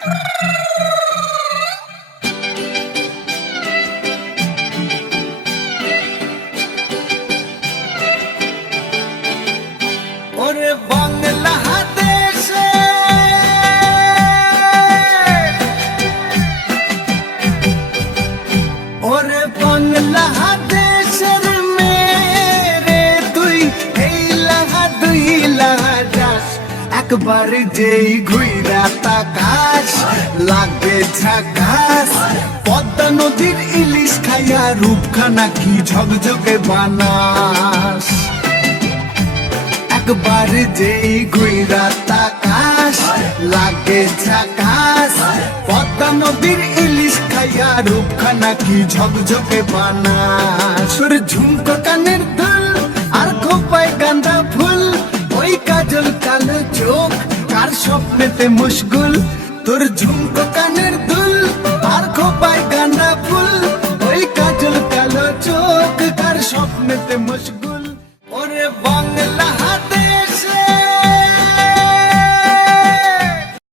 ওরে বাংলাদেশে ওরে বাংলাদেশের মেরে তুই এই লাহা যাস একবার যেই ঘুইরা তাকাস লাগে ঝাকাস পদ্মা নদীর ইলিশ খাইয়া রূপখানা কি ঝকঝকে বানাস একবার যেই ঘুইরা তাকাস লাগে ঝাকাস পদ্মা নদীর ইলিশ খাইয়া রূপখানা কি ঝকঝকে বানাস তোর ঝুমকো কানের দুল আর খোপায় গাঁদা ফুল ওই কাজল কালো চোখ কার স্বপ্নেতে মুশগুল তোর ঝুমকো কানের দুল আর খোপায় গাঁদা ফুল ওই কাজল কালো চোখ কার স্বপ্নেতে মুশগুল